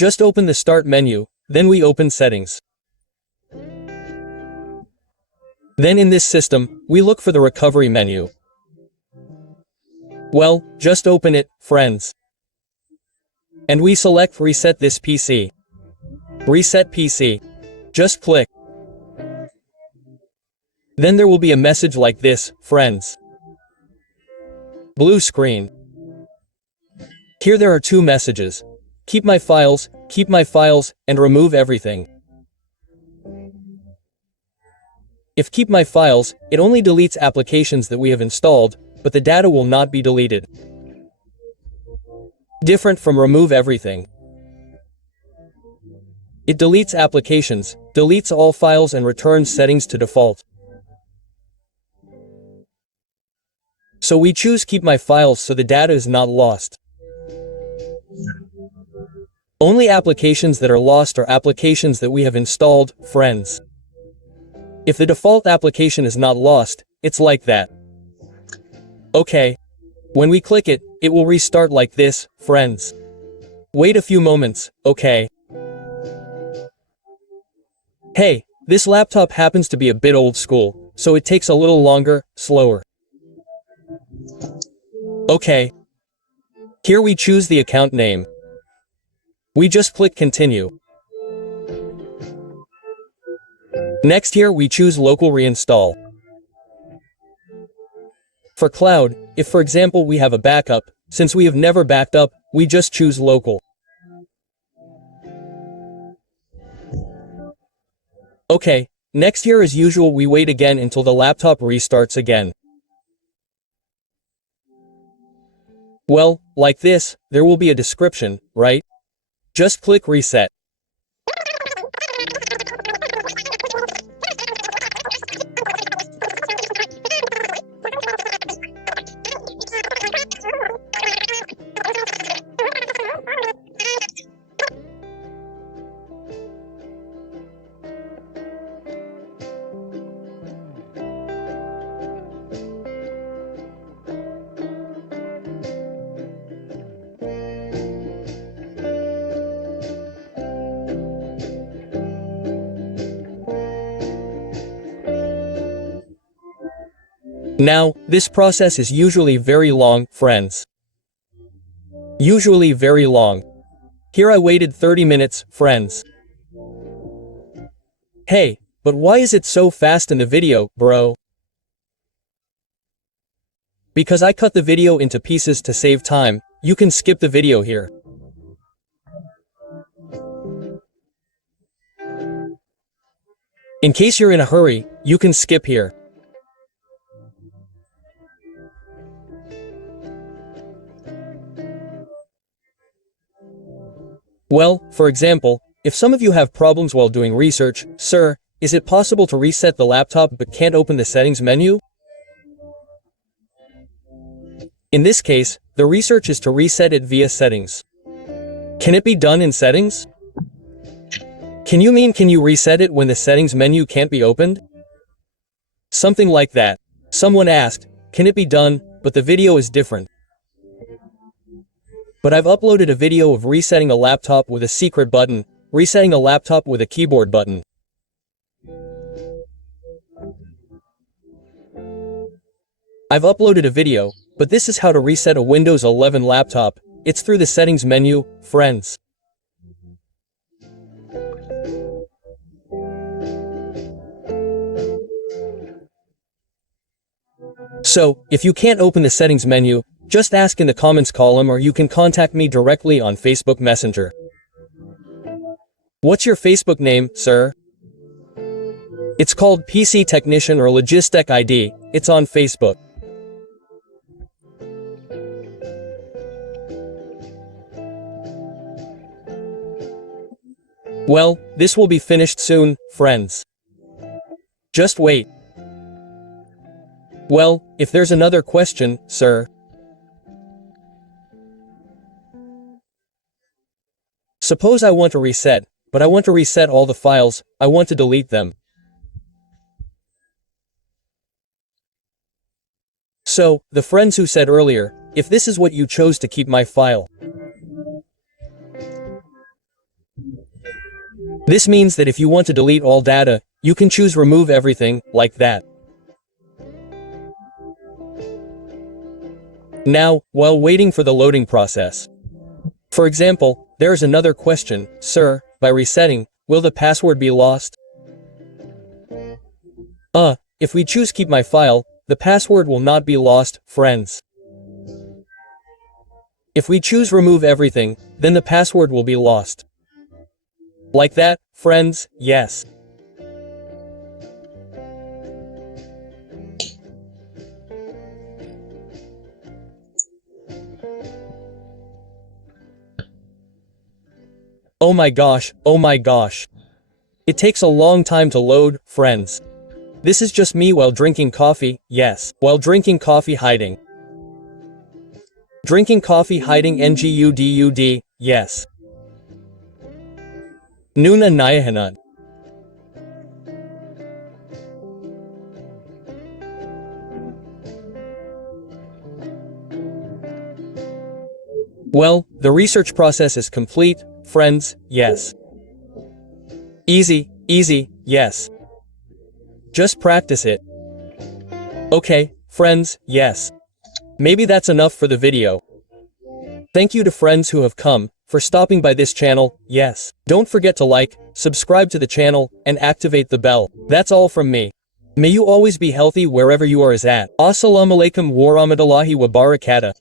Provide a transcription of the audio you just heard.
Just open the Start menu, then we open Settings. Then in this system, we look for the Recovery menu. Well, just open it, friends. And we select Reset this PC. Reset PC. Just click. Then there will be a message like this, friends. Blue screen. Here there are two messages. Keep my files, and remove everything. If keep my files, it only deletes applications that we have installed, but the data will not be deleted. Different from remove everything. It deletes applications, deletes all files and returns settings to default. So we choose keep my files so the data is not lost. Only applications that are lost are applications that we have installed, friends. If the default application is not lost, it's like that. Okay. When we click it, it will restart like this, friends. Wait a few moments, okay? Hey, this laptop happens to be a bit old school, so it takes a little longer, slower. Okay. Here we choose the account name. We just click Continue. Next here we choose Local Reinstall. For cloud, if for example we have a backup, since we have never backed up, we just choose Local. Okay, next here as usual we wait again until the laptop restarts again. Well, like this, there will be a description, right? Just click Reset. Now, this process is usually very long, friends. Usually very long. Here I waited 30 minutes, friends. Hey, but why is it so fast in the video, bro? Because I cut the video into pieces to save time, you can skip the video here. In case you're in a hurry, you can skip here. Well, for example, if some of you have problems while doing research, sir, is it possible to reset the laptop but can't open the settings menu? In this case, the research is to reset it via settings. Can it be done in settings? Can you reset it when the settings menu can't be opened? Something like that. Someone asked, can it be done, but the video is different. But I've uploaded a video of resetting a laptop with a secret button, resetting a laptop with a keyboard button. I've uploaded a video, but this is how to reset a Windows 11 laptop. It's through the settings menu, friends. So, if you can't open the settings menu, just ask in the comments column or you can contact me directly on Facebook Messenger. What's your Facebook name, sir? It's called PC Technician or Logistic ID, it's on Facebook. Well, this will be finished soon, friends. Just wait. Well, if there's another question, sir. Suppose I want to reset, but I want to reset all the files, I want to delete them. So, the friends who said earlier, if this is what you chose to keep my file. This means that if you want to delete all data, you can choose remove everything, like that. Now, while waiting for the loading process. For example, there is another question, sir, by resetting, will the password be lost? If we choose keep my file, the password will not be lost, friends. If we choose remove everything, then the password will be lost. Like that, friends, yes. Oh my gosh, oh my gosh. It takes a long time to load, friends. This is just me while drinking coffee, yes, while drinking coffee hiding. Drinking coffee hiding ngudud, yes. Nuna nayahanad. Well, the research process is complete, friends, yes. Easy, easy, yes. Just practice it. Okay, friends, yes. Maybe that's enough for the video. Thank you to friends who have come, for stopping by this channel, yes. Don't forget to like, subscribe to the channel, and activate the bell. That's all from me. May you always be healthy wherever you are at. Assalamu alaikum warahmatullahi wabarakatuh.